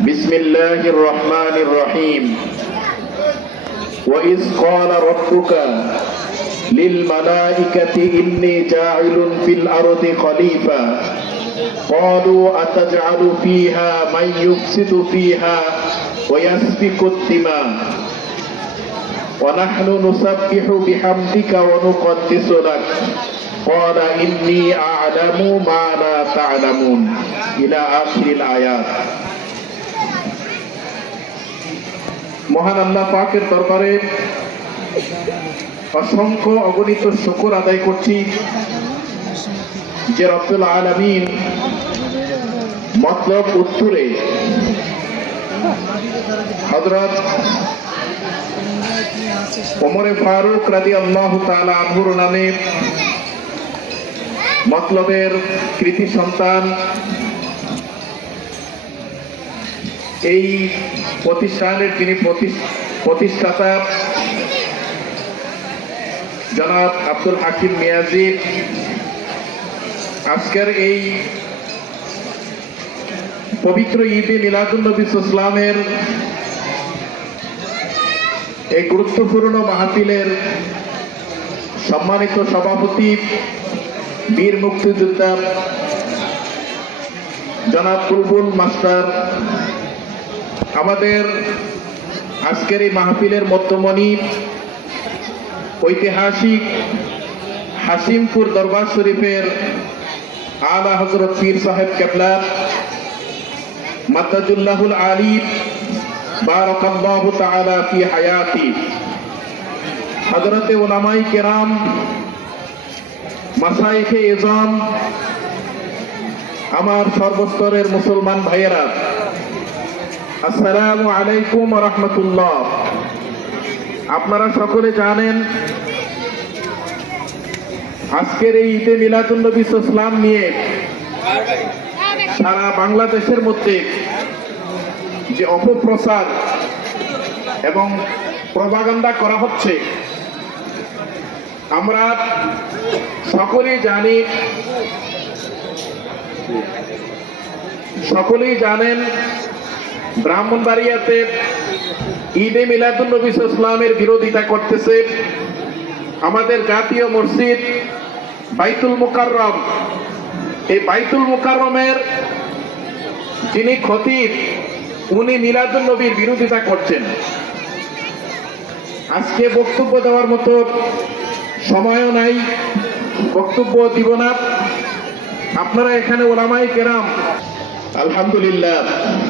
بسم الله الرحمن الرحيم وإذ قال ربك للملائكة إني جاعل في الأرض خليفة قالوا أتجعل فيها من يفسد فيها ويسفك الدماء ونحن نسبح بحمدك ونقدس لك قال إني أعلم ما لا تعلمون إلى آخر الآيات। মহান আল্লাহ পাকের দরবারে অসংখ্য অগণিত শুকর আদায় করছি যে রব্বুল আলামিন মতলব উত্তরে হযরত ওমরে ফারুক রাদিয়াল্লাহু তাআলা আনহুর নামে মতলবের কৃতি সন্তান এই প্রতিষ্ঠানের যিনি প্রতিষ্ঠাতা জনাব আব্দুল হাকিম মিয়াজি আজকের এই পবিত্র ঈদে মিলাদুন নবী ইসলামের এই গুরুত্বপূর্ণ মাহফিলের সম্মানিত সভাপতি বীর মুক্তিযোদ্ধা জনাব বুলবুল মাস্টার, আমাদের আজকের এই মাহফিলের মধ্যমণি ঐতিহাসিক হাসিমপুর দরবার শরীফের আলা হযরত পীর সাহেব কেবলা মাদ্দাজুল্লাহুল আলী বারাকাল্লাহু তাআলা ফি হায়াতি, হযরতে উলামায়ে কেরাম, মাশায়েখে ইজাম, আমার সর্বস্তরের মুসলমান ভাইয়েরা, আসসালামু আলাইকুম ওয়া রাহমাতুল্লাহ। আপনারা সকলে জানেন আজকের এই ঈদে মিলাদুন নবী ইসলাম নিয়ে সারা বাংলাদেশের মধ্যে যে অপপ্রচার এবং প্রপাগান্ডা করা হচ্ছে, আমরা সকলেই জানেন ব্রাহ্মণবাড়িয়াতে ঈদে মিলাদুন নবী ইসলামের বিরোধিতা করতেছে আমাদের জাতীয় মসজিদ বাইতুল মুকাররম। এই বাইতুল মুকাররমের যিনি খতিব, উনি মিলাদুন নবীর বিরোধিতা করছেন। আজকে বক্তব্য দেওয়ার মতো সময়ও নাই, বক্তব্য দিব না। আপনারা এখানে উলামায়ে কেরাম, আলহামদুলিল্লাহ